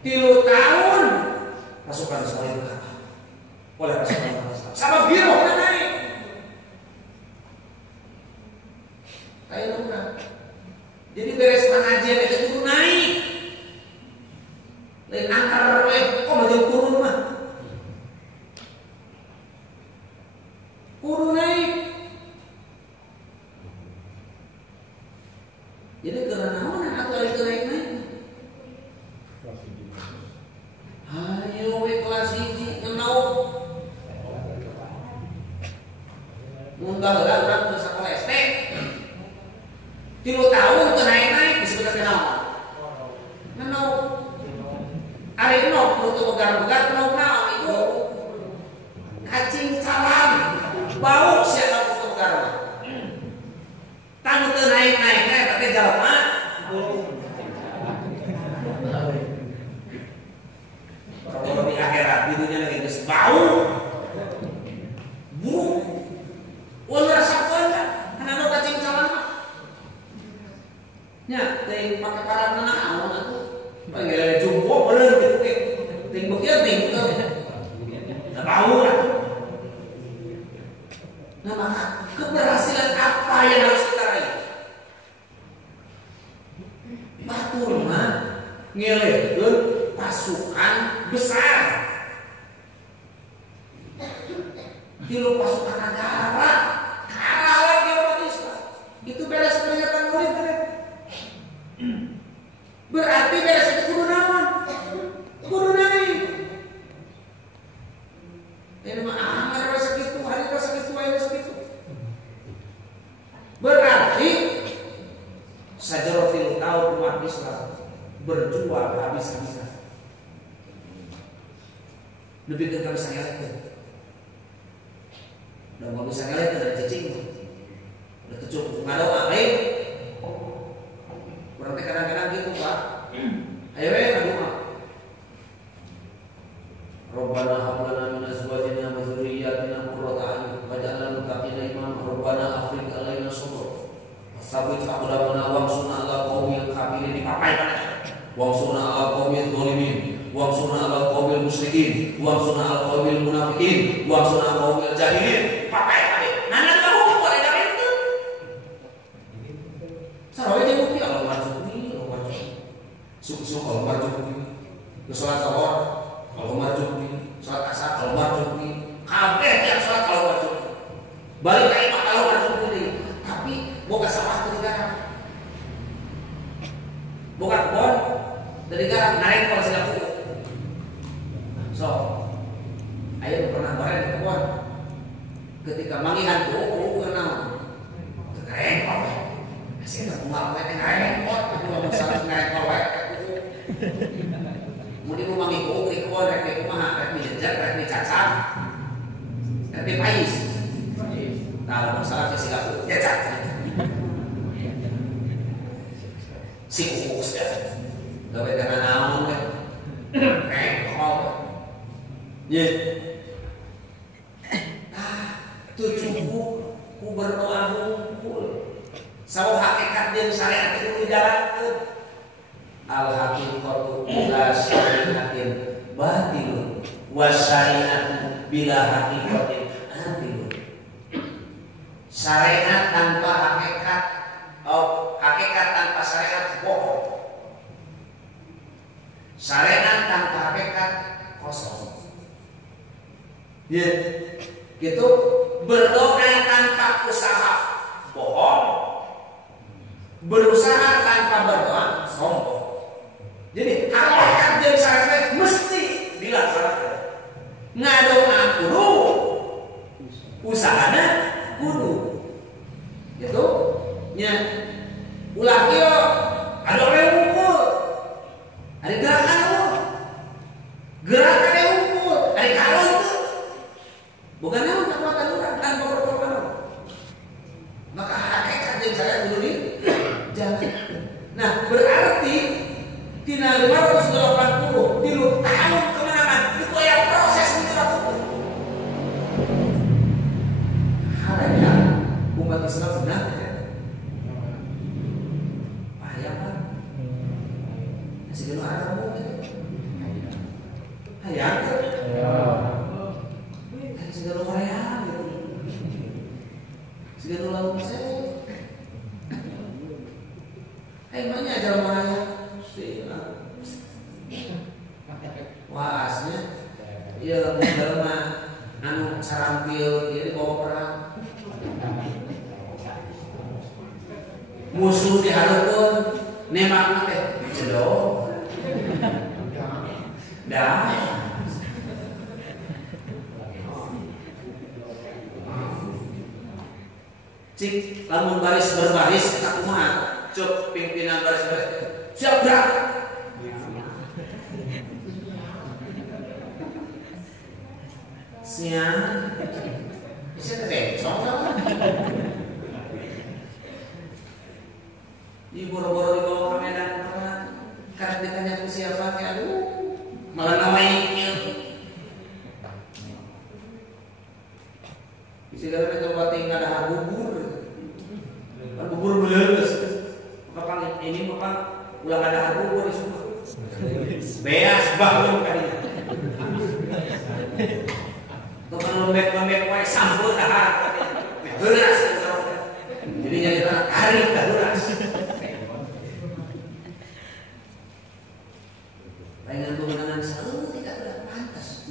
3 tahun pasukan Israel kalah oleh pasukan Islam. Sama biru naik. Kayak luka. Jadi beres pengajian itu naik. Lain angkar kok maju turun mah. Kudu naik. Jadi karena naon aku hari naik. Ayo we kelas 1 ngenau. Munggah heula urang ke sekolah SD. 3 tahun teu naik disebut naon? Ngenau. Ari nok nu bogar-bogar nok naon itu? Cacing calam. Bau sia nok bogar. Tanu teu naik-naikna eta teh jalma. Kalau di akhirat di dunia lagi geus bau. Buruk. Ulah sakoan kana nu cacing calam. Nya teh make parang naon atuh. Panggil jumbo bener gitu ke. Ting bekieu ting teu. Da bau atuh. Nah, maka keberhasilan apa yang harus kita raih? Batur mah ngelekeun pasukan besar. Tilu pasukan negara kalah lagi umat Islam. Itu beres peringatan Maulid kan? Berarti beres itu kudu naon? Kudu naik. Ini mah anggar segitu, hari segitu, hari segitu. Berarti sajarotil kaum umat Islam berjuang habis-habisan. Lebih ke kami sangat dan mau bisa ngeliat dari cacing udah cukup nggak ada orang lain berarti kadang-kadang gitu Pak. Ayo aduh mah Rabbana hab lana min azwajina wa dzurriyyatina qurrata a'yun waj'alna lil muttaqina imama Rabbana afriq 'alaina sabra wasabit aqdamana wamsuna 'ala qaumil kafirin dipapai mana wamsuna 'ala qaumil zalimin wamsuna 'ala qaumil musyrikin wamsuna 'ala qaumil munafiqin wamsuna 'ala qaumil jahilin pakai kali. Nana tahu boleh dari itu. Sarawai dia bukti Allah marjuki, Allah marjuki. Suku-suku Allah marjuki. Sholat zuhur Allah marjuki. Sholat asar Allah marjuki. Kabeh tiap sholat Allah marjuki. Balik ke imam Allah marjuki deui. Tapi boga sawah teu digarap. Boga kebon teu digarap naik kalau sila kudu. So, ayo pernah bareng di kebon. Ketika mangihan buku kenal rengkol masih ada bunga apa yang rengkol tapi mau salah rengkol kemudian mau mangi buku di kebun rek di rumah rek di jejak rek di cacat rek di pais kalau masalah sih aku jejak si kuku sudah gawe dengan naon rengkol ye tujuhku ku berdoa hungkul sawo hakikat jeung syariat itu dijalankeun al haqiqatu bila syariatin batilun wa syariatun bila haqiqatin batilun. Syariat tanpa hakikat hakikat tanpa syariat bohong. Syariat tanpa hakikat kosong. Ya, gitu. Berdoa tanpa usaha bohong, berusaha tanpa berdoa sombong. Jadi hakikat jeung syariat mesti dilaksanakan. Ngadoa kudu, usahana kudu. Gitu nya ulah kieu ado we unggul. Ari gerakan lu. Gerakan we unggul, ari kalau itu bukan naon kekuatan urang tanpa berkorban. Maka hakikat jeung syariat kudu dijalankan. Nah, berarti tina 580 tilu tahun kemenangan itu aya proses nu dilakukan. Haranya umat Islam benar ya. Payah kan? Segala arah kamu hayang kan? Segala Korea gitu. Segala lalu saya. Emangnya jamannya sih. Wah asnya. Iya modal mah anu sarampil jadi bawa perang. Musuh diharapkan nembak teh jedog. Dah. Cik lamun baris berbaris kita kumaha? Cuk pimpinan baris-baris. Siap gerak. Siap. Bisa kebencong kan? Di boro-boro dibawa ke medan perang. Karena ditanya ke siapa? Aduh, malah namanya. Bisa gara tempat tinggal ada bubur. Kan bubur beleus. Maka ini maka ulang ada bubur di semua. Beas bangun kadinya. Teman lembek-lembek wae sampul dah. Beras. Jadi jadi hari beras. Pengen mengenang selalu tidak pantas.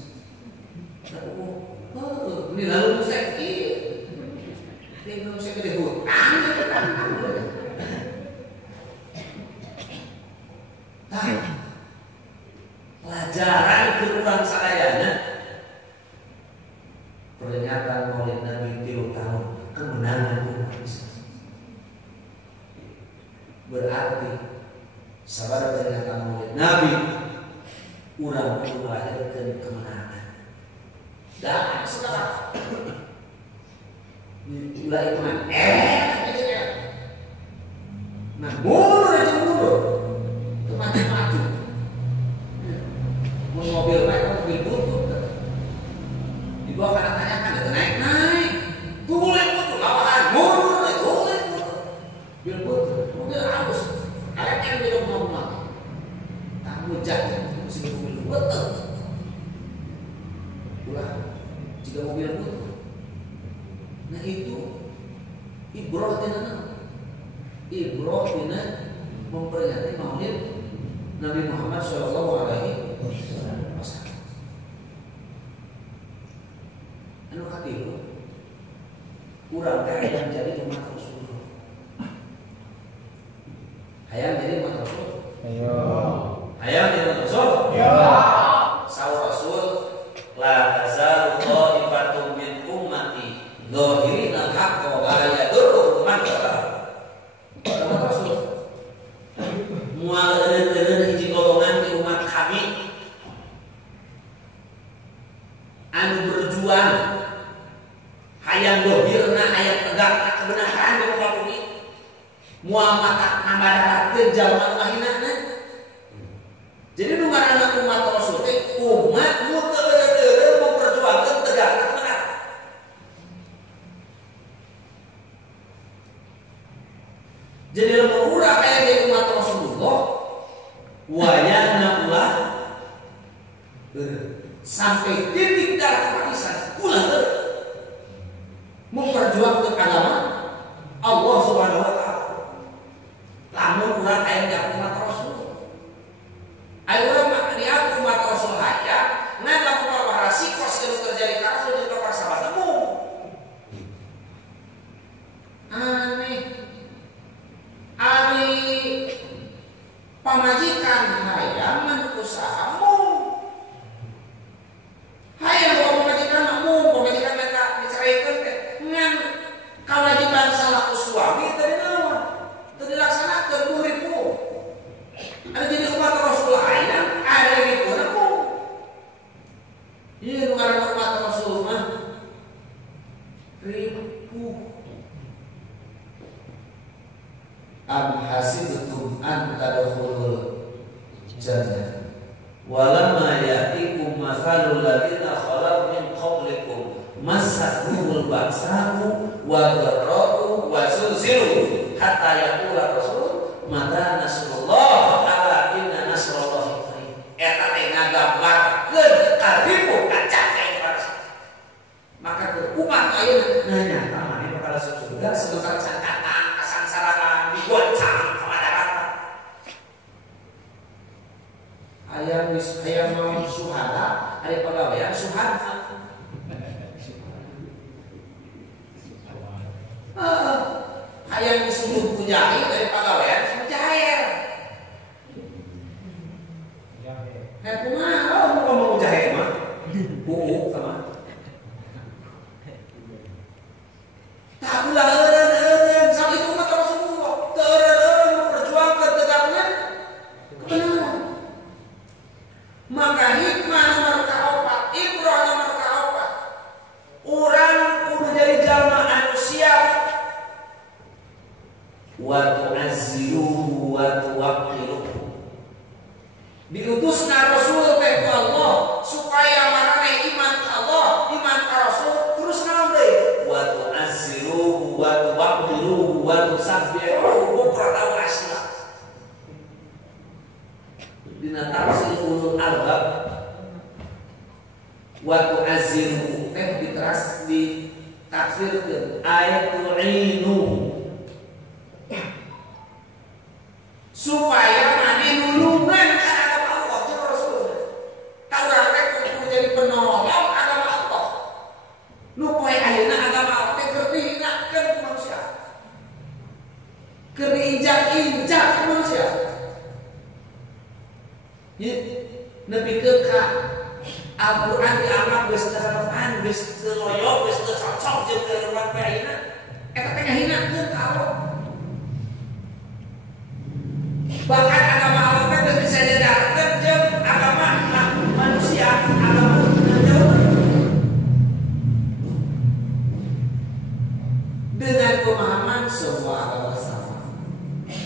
Oh, ini lalu saya tinggal saya gede hutang. Pelajaran kurang sadayana. Peringatan Maulid Nabi 3 tahun kemenangan umat Islam. Berarti sabar peringatan Maulid Nabi urang melahirkan kemenangan. Dan sekarang ulah iman nah mundur aja mundur itu maju-maju mobil butut di bawah kanan-kanan kan ada naik-naik boleh butut lawan mundur boleh butut bil butut mobil halus kalian yang belum ngomong kamu jalan mesti mobil butut ulah jika mobil butut. Nah itu ibrah memperingati Maulid Nabi Muhammad SAW. Anu katilu urang teh yang jadi umat Rasulullah. Hayang jadi umat Rasul. Ayo. Hayang jadi umat Rasul. Ya. Saur Rasul la tazalu ta'ifatun min ummati zahirin al-haqqa wa la yadurru man kafara. Mual hiji golongan di umat kami anu berjuang hayang dohirna hayang tegakna kebenaran di muka bumi mual mata nambadaratkeun jalma nu ngahinana. Jadi nu ngaranna umat Rasul teh umat nu teu memperjuangkeun tegakna kebenaran. Jadi lamun urang aya di umat Rasulullah wayahna ulah sampai titik darah penghabisan ulah memperjuangkan agama Allah Subhanahu wa taala. Lamun urang aya di umat Rasul. Aya urang mah di umat Rasul aya ngan lamun warasi kos yang terjadi ka Rasul jeung ka sahabat temu. Ari pamajikan hayang usahamu. Hayang bawa pamajikanmu, pamajikan mereka diceraikan teh ngan kewajiban salaku suami teu dinaon. Teu dilaksanakeun muridmu. Ada jadi umat Rasul hayang ada gitu aku. Ieu nu ngaranna umat Rasul mah ribu. Am hasibtum an tadkhulul jannah walamma ya'tikum mathalul ladzina khalau min qablikum massatuhumul ba'sa'u wad-dharra'u wa zulzilu hatta yaqula rasul mata nasrullah ala inna nasrullah hayang mau suhada, ada pegawai suhada. Hayang disebut mujahid dari pegawai mujair. Kumaha mau mujahid mah? Sama. Tak pula eureun saat itu mah Rasulullah. Eureun memperjuangkan tegaknya kebenaran. Maka hikmah nomor kaopat, ibrah nomor kaopat. Urang kudu jadi jalma anu siap wa tu'azziruhu wa tuwaqqiruhu. Diutusna Rasul teh ku Allah supaya marane iman ka Allah, iman ka Rasul terus naon deui? Wa tu'azziruhu wa tuwaqqiruhu wa tusabbihuhu bukratan wa asyira. Dina tafsir ulul albab wa tu'azziruhu diteras di tafsirkeun ayat tu'inu supaya maneh nulungan ka agama Allah jeung Rasul. Taurang teh kudu jadi penolong agama Allah. Nu poe ayeuna agama Allah teh keur dihinakeun ku manusia. Keur diinjak-injak ku manusia. Ye, nepi ke ka Al-Qur'an dianggap geus teu relevan, geus teu loyok, geus teu cocok jeung kehidupan poe ayeuna. Eta teh ngahinakeun ka Allah. Bahkan agama Allah kan bisa didarahkan jeung agama manusia, agama jauh. Dengan pemahaman semua agama sama,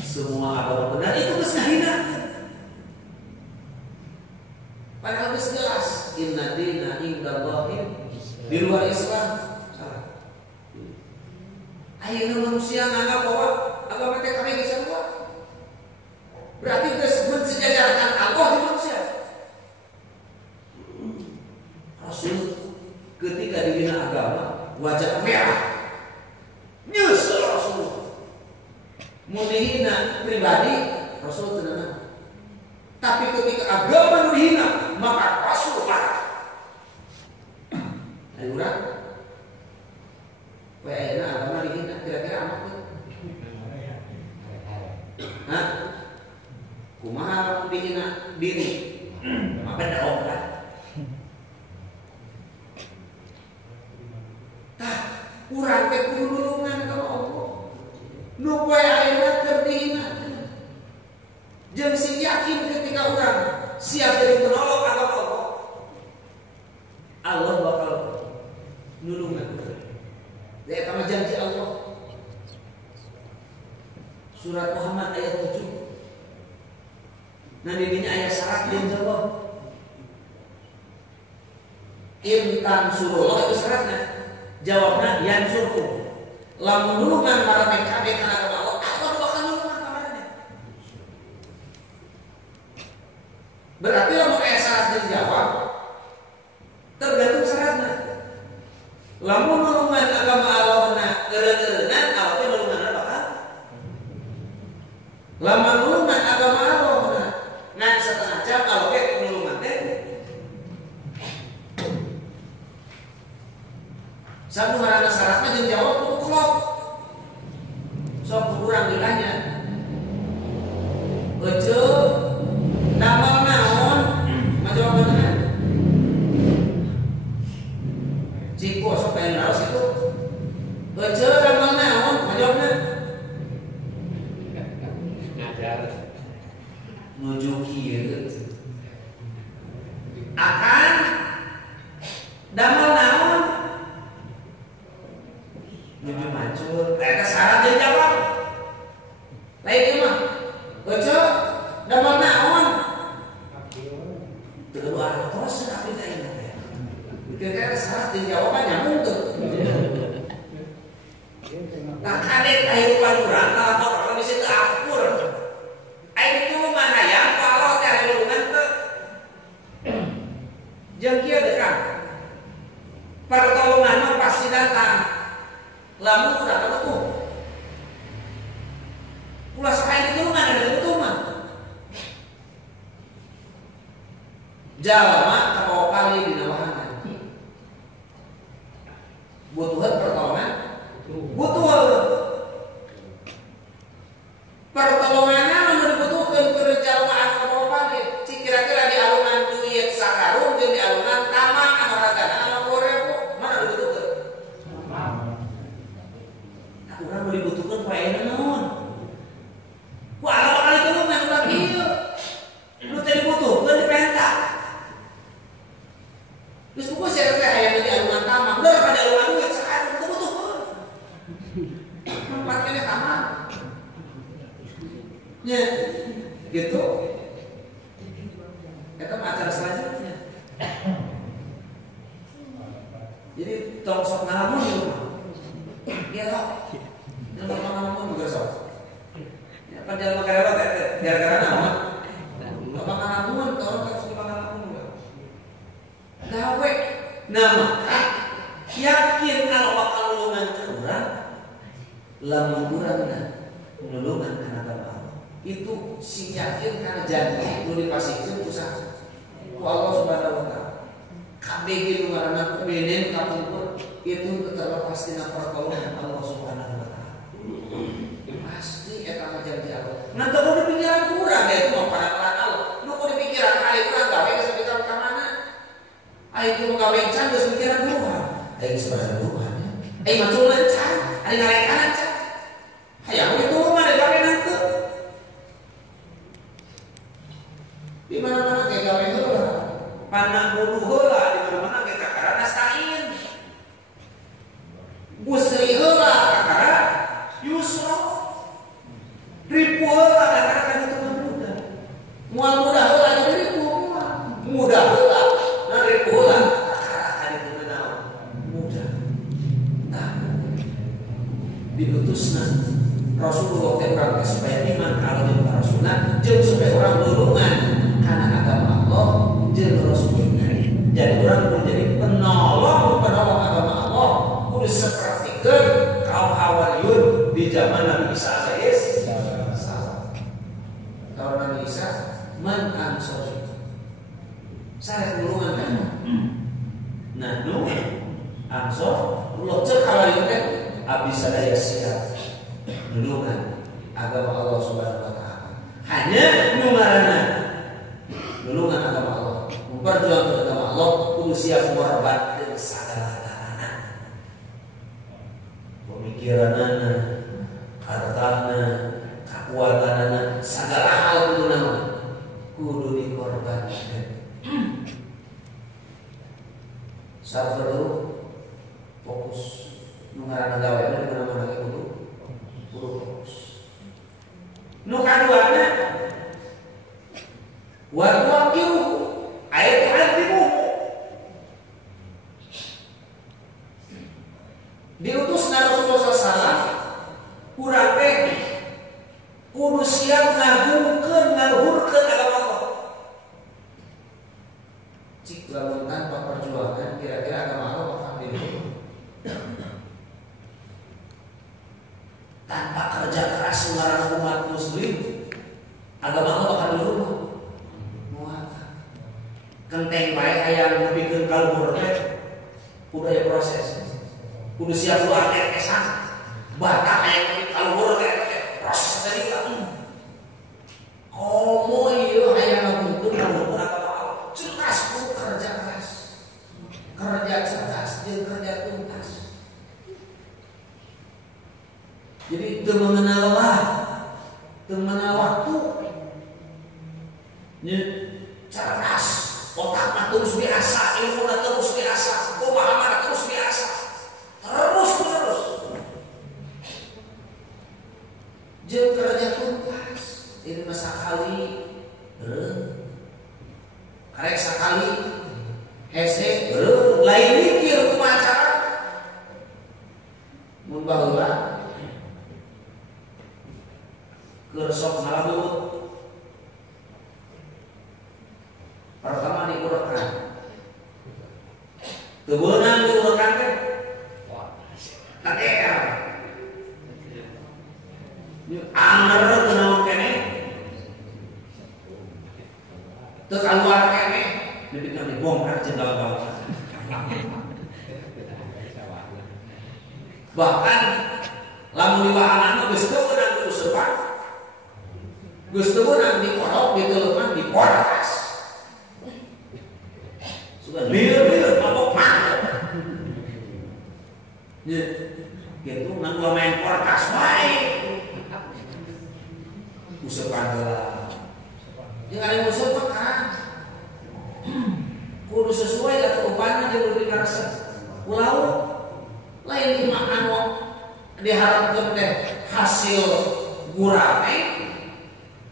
semua agama benar itu geus ngahinakeun. Padahal geus jelas inna dina indallahi di luar Islam. Salah. Ayeuna manusia nganggap bahwa agama teh kami geus salah. Berarti mensejajarkan Allah di manusia. Rasul ketika dibina agama wajah merah, nyesel Rasul. Mau dihina pribadi Rasul tenang. Tapi ketika agama dihina maka Rasul marah. Ayo urang, ayeuna agama dihina kira-kira apa? Hah? Kumaha dihina diri? Maka daong kan? Tah, urang teh kudu nulungan ka Allah. Nu poe ayeuna keur dihina. Jeung sing yakin ketika urang siap jadi penolong agama Allah. Allah bakal nulungan. Dia kama janji Allah. Surat Muhammad ayat 7. Nah didinya ayat syarat yang jawab intan surullah itu syaratnya. Jawabnya yang suruh lamun nulungan para mekabe kana agama Allah Allah bakal nulungan kamarnya. Berarti lamun ayat syarat dijawab tergantung syaratnya. Lamun nulungan agama Allah na eureun-eureunnan Allah teh nulungan bakal. Lamun nulungan agama Allah ngan setengah jam kalau kayak nulungan teh satu marana syaratnya jeung jawab kudu klop. Sok kurang ditanya ece damel naon majawab beneran ciko sok pengen raos itu ece damel naon majawabna ngajar nuju kieu akan damel naon nuju mancur eta syarat dia jawab lain ieu mah ece damel naon teu arah tos tapi teh kira-kira syarat dia jawaban nyambung teu tak kade kehidupan urang kalau bisa teu akur aing itu mana yang kalau teh nulungan teu jeung kieu dekan pertolongan mah pasti datang lamun urang butuh ulah sae ditulungan ada butuh mah jalma kabawa kali dina wahana. Butuhan pertolongan, butuhan pertolongannya anu dibutuhkeun keur jalma anu kabawa kali. Cik kira-kira di alungan duit sakarung jeung di alungan tamang anu hargana 50.000 mana dibutuhkeun? Nah, urang nu dibutuhkeun poe naon? Ku ala kali teh mah udah kieu. Nu teh dibutuhkeun dipentak. Terus buku saya teh aya di alungan tamang, udah pada alungan duit sakarung teu butuhkeun. Manfaatkeun tamang. Ya, gitu. Itu acara selanjutnya. Jadi tong sok ngalamun di rumah. Iya toh. Jangan ngalamun juga sok. Ya kan jalan makan lewat gara-gara nama. Apa ngalamun, tolong kan suka ngalamun juga. Gawe nama. Yakin kalau bakal nulungan ke urang, lamun urangna nulungan kana Allah. Itu si yakin karena janji nu dipasikeun usaha ku Allah Subhanahu wa taala. Kabeh kitu ngaranna kubenen kapungkur itu terlepas tina pertolongan Allah Subhanahu wa taala. Pasti eta mah janji Allah. Ngan teu kudu pikiran kurang ya itu mah pangaran Allah. Nu kudu pikiran ari urang gawe geus pikiran ka mana? Ari kudu gawe can geus pikiran kurang. Aing sebenarnya Tuhan. Aing mah cuma can, ari ngalekanan can. Hayang itu mah gawe nanti. Di mana-mana kayak gawe heula, panah bunuh heula, di mana-mana kayak kakara nastain, busri heula kakara yusro, ripu heula kakara kan itu mudah, mual mudah heula jadi ripu mudah heula, dan ripu heula kakara kan itu mudah, nah diutusna Rasulullah teh supaya iman kalau jeung Rasulna, jeung supaya orang nulungan karena agama Allah jeung Rasulnya. Jadi orang kudu jadi penolong agama Allah, kudu sapertikeun kaum Hawariyun di zaman Nabi Isa AS. Kalau Nabi Isa man ansori. Sareng nulungan kan. Nah, nu ansor Allah cek Hawariyun teh abdi sadaya siap nulungan agama Allah Subhanahu wa taala. Hanya nu ngaranna nulungan agama Allah, memperjuangkan agama Allah, kudu siap mengorbankan segala-galana. Pemikiranana, hartana, kekuatanana, segala hal kudu naon? Kudu dikorbankan. Sabar dulu, fokus. Nu ngaranna gawe di mana-mana ge kudu fokus. Nu kaduana wa tuqiru ayat hatimu diutusna Rasulullah SAW urang teh kudu siap ngagungkeun ngaluhurkeun agama Allah. Cik lamun tanpa perjuangan kira-kira agama Allah bakal diluhur. Tanpa kerja keras ngaranna umat muslim agama Allah bakal diluhur. Kenteng bae hayang nepikeun ka luhur teh kudu aya proses. Kudu siap luar kesan. Batak hayang nepi ka luhur teh proses tadi ka. Komo ieu hayang ngagungkeun ka luhur agama Allah. Cerdas kudu kerja keras. Kerja cerdas jeung kerja tuntas. Jadi teu mengenal lelah, teu mengenal waktu. Nya cerdas. Otak terus biasa, ilmu terus biasa, pemahaman terus biasa, terus. Jeung kerja tuntas, ini masa kali, karek sakali, hese, lain mikir kumaha mun baheula keur sok ngalamun. Pertama diurekan, kebeunang diurekan teh, KTR, anger kunaon kene, teu kaluar kene, lebih kan dibongkar jendela bawah. Bahkan lamun diwahangan geus teu meunang diusepan, geus teu meunang dikorok, diteuleupkan, diporas. Sudah lieur-lieur mabok mah. Ye, gitu nang main porkas wae. Usepan heula. Jeung ari usepan kan. Kudu sesuai atuh upana jeung nu dikaresep. Ulau lain makan wong diharapkeun teh hasil gurame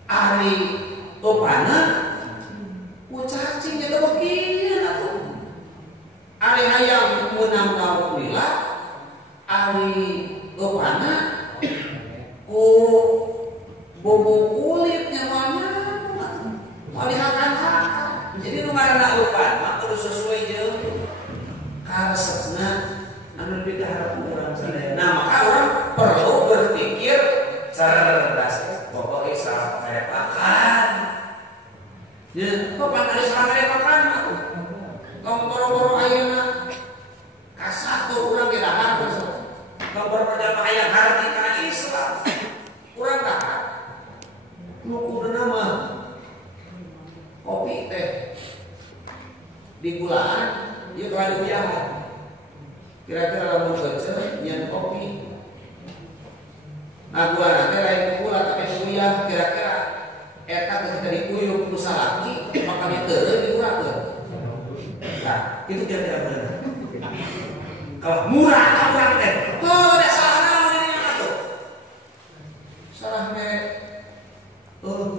ari upana ku cacing eta begieun atuh. Ari hayang meunang alhamdulillah ari upana ku bubuk kulit nyawanya malihakan-hakan. Jadi nu ngaranna upan mah kudu sesuai jeung karesepna anu diharap urang sadaya. Nah, maka orang perlu berpikir cerdas. Pokoknya sampai makan. Ya, kok pakai sampai makan atuh. Kalau boro-boro ayeuna ka satu urang ge dahar terus. Kalau boro-boro aya harti kana Islam. Urang dahar. Nu kuduna mah kopi teh digulaan ieu kada diuyahan. Kira-kira lamun kece nyen kopi. Nah, gua nanti lain gula tapi kuyah kira-kira eta ketika dikuyuh ku salaki makanya teureun diurangkeun. Nah, itu kira-kira bener. Kalau murah urang teh, oh da salah naon ini atuh. Salah merek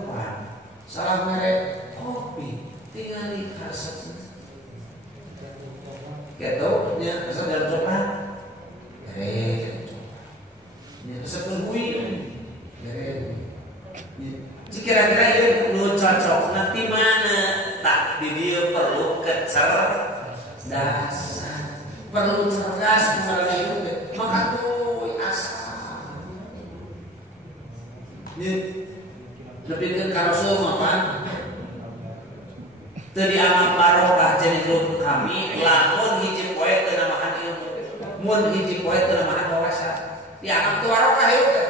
pan, salah merek kopi, tinggal dikaresep. Gitu, nya asal dalam coklat, nya asal penggui, kira-kira itu nu cocok nanti mana? Tak di dia perlu kecerdasan, perlu cerdas mengenai itu, maka tuh asal. Nya lebih ke karusul mapan. Teu dianggap barokah jadi grup kami lamun hiji poe teu namahan ilmu. Mun hiji poe teu namahan wawasan. Dianggap teu barokah ieu teh.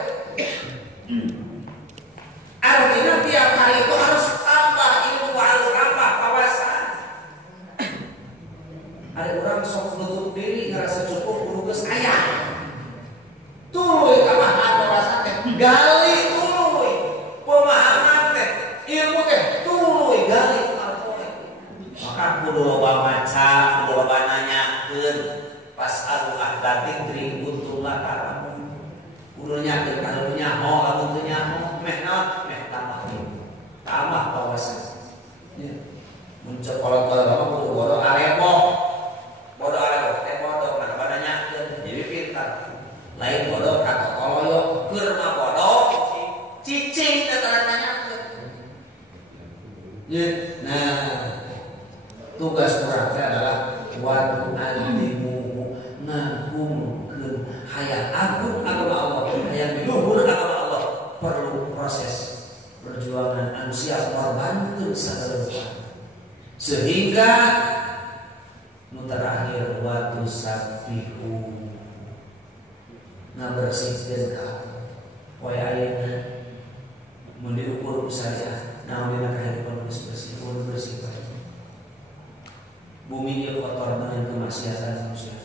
Artinya tiap hari itu harus tambah ilmu, harus tambah wawasan. Ada orang sok nutup diri ngerasa cukup kudu geus aya. Tuluy tambahan wawasan teh. Gali tuluy. Pemahaman teh, ilmu teh tuluy gali. Maka kudu loba maca, kudu loba nanyakeun pas anu ahla dzikri butuh lakar. Kudu nyakeun kalau nyaho, lamun teu nyaho meh naon? Meh tambah wawasan. Ya. Mun cekolot bae kudu bodo arebo. Bodo arebo teh bodo kana nanyakeun jadi pintar. Lain bodo kata koloyo, keur mah bodo cicing teh nanyakeun. Ya, nah tugas orang adalah wadu alimu ngagumkeun hayang agung agama Allah, hayang luhur agama Allah, perlu proses perjuangan anu siap korbankeun sadaya. Sehingga nu terakhir wadu safihu ngabersihkeun ka poe ayeuna mun diukur saja naon dina kahirupan bersih bersih. Bumi ieu kotor dengan kemaksiatan manusia.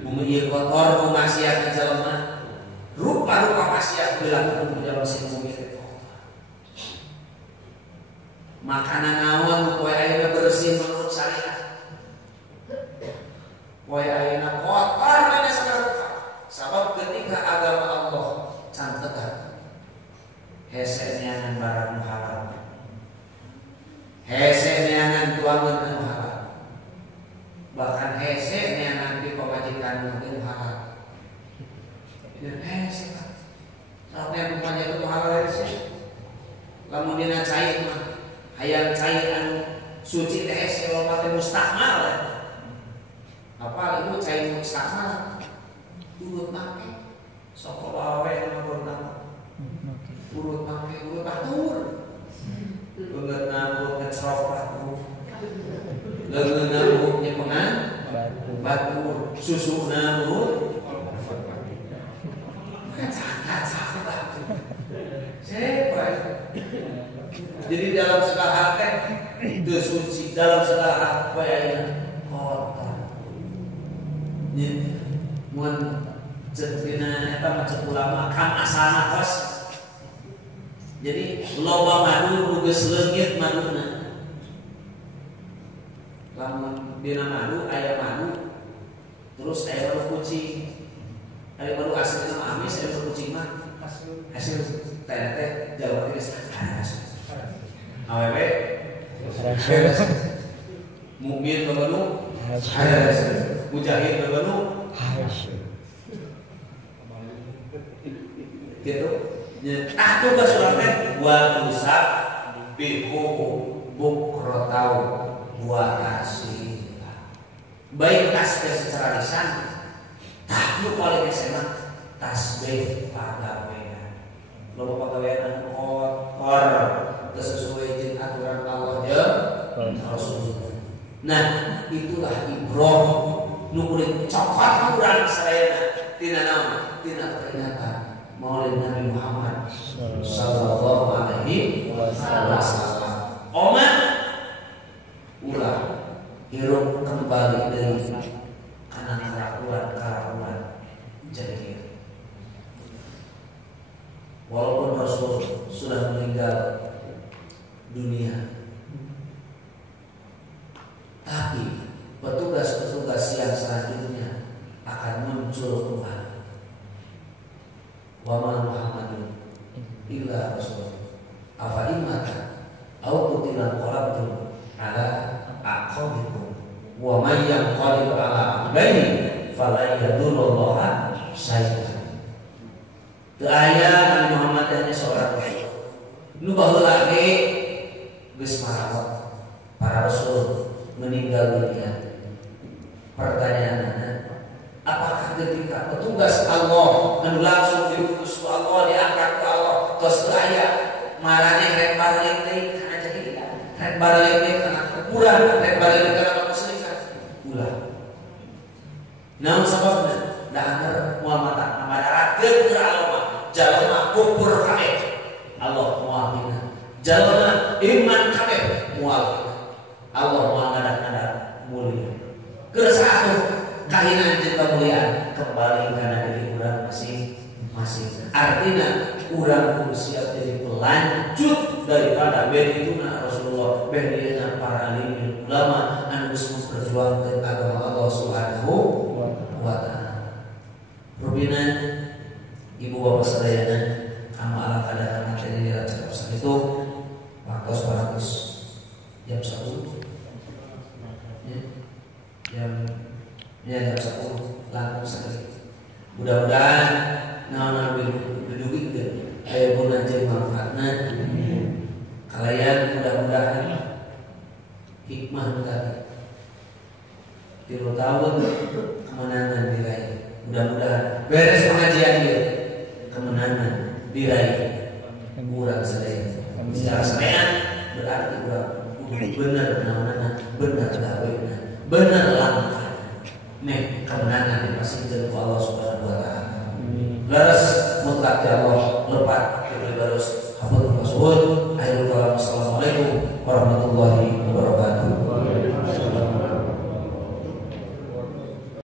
Bumi ieu kotor ku maksiat jalma. Rupa-rupa maksiat dilakukan ku jalma sing bumi teh kotor. Makanan naon poe ayeuna bersih menurut syariat. Poe ayeuna kotor mana sarupa. Sabab ketika agama Allah can tegak. Hese neangan barang nu halal. Hese neangan tuangan anu halal. Bahkan hese neangan di pemajikan anu halal. Dan hese sampai rupanya itu halal hese. Lamun dina cai mah hayang cai anu suci teh hese loba teh mustakmal. Apa itu cai mustakmal? Urut make sok wae nomorna. Urut make urut batur. Beungeutna urut ngecrok batur. batur susu namun cacat siapa jadi dalam segala hal itu suci dalam segala apa yang kotor ini mun cetina eta macet ulama kan asana kos jadi loba madu nu geus leungit maduna lamun dina madu aya madu terus aya madu kucing aya madu asli sama amis aya madu kucing mah hasil teh Jawa geus awewe mukmin babanu mujahid babanu gitu aku kesulitan buat rusak bihu bukrotau buat kasih baik tasbih secara lisan tapi paling SMA tasbih pagawean loba pagawean kotor sesuai jeung aturan Allah jeung Rasul. Nah itulah ibroh nukurin cokot urang sadayana tina naon tina peringatan Maulid Nabi Muhammad sallallahu alaihi wasallam. Oman ulah hirup kembali dari kana karakuan jadi walaupun Rasul sudah meninggal dunia, tapi petugas-petugas yang selanjutnya akan muncul kembali. Wa ma Muhammadun illa rasul afa imata au qutilan qalabtum ala aqabikum wa may yanqalib ala aqibihi fala yadurrullaha syai'an. Teu aya Nabi Muhammad hanya seorang rasul. Nu baheula ge geus marawat para rasul meninggal dunia. Pertanyaanna, apakah ketika petugas Allah anu langsung diutus ku Allah diangkat ku Allah tos teu aya marane rek balik deui kana jahiliyah, rek balik deui kana kekufuran, rek balik deui kana kemusyrikan? Ulah. Naon sababna? Da anger moal mata ngamadaratkeun ka Allah, jalma kufur kabeh. Allah moal hina. Jalma iman kabeh moal hina. Allah moal ngadat-ngadat mulia. Kersatu kahinan jeung kemuliaan kembali kana diri urang masing-masing. Artinya urang kudu siap jadi pelanjut daripada berituna Rasulullah, berituna para alim ulama anu geus memperjuangkeun agama Allah Subhanahu wa taala. Rubina ibu bapak sadayana anu ala kadang materi di dalam pesan itu waktu jam 1 jam 10 langsung sekali. Mudah-mudahan naon dudukikeun aya guna jeung manfaatna. Kalian mudah-mudahan hikmah tadi 3 tahun kemenangan diraih. Mudah-mudahan beres pengajian ieu kemenangan diraih urang sadaya. Secara sampean berarti urang bener naonana, bener gawena, bener langkah. Nih kemenangan dipasihkeun ku Allah Subhanahu wa taala. Laras mutlak ya Allah lepat diberi barus. Assalamualaikum warahmatullahi wabarakatuh.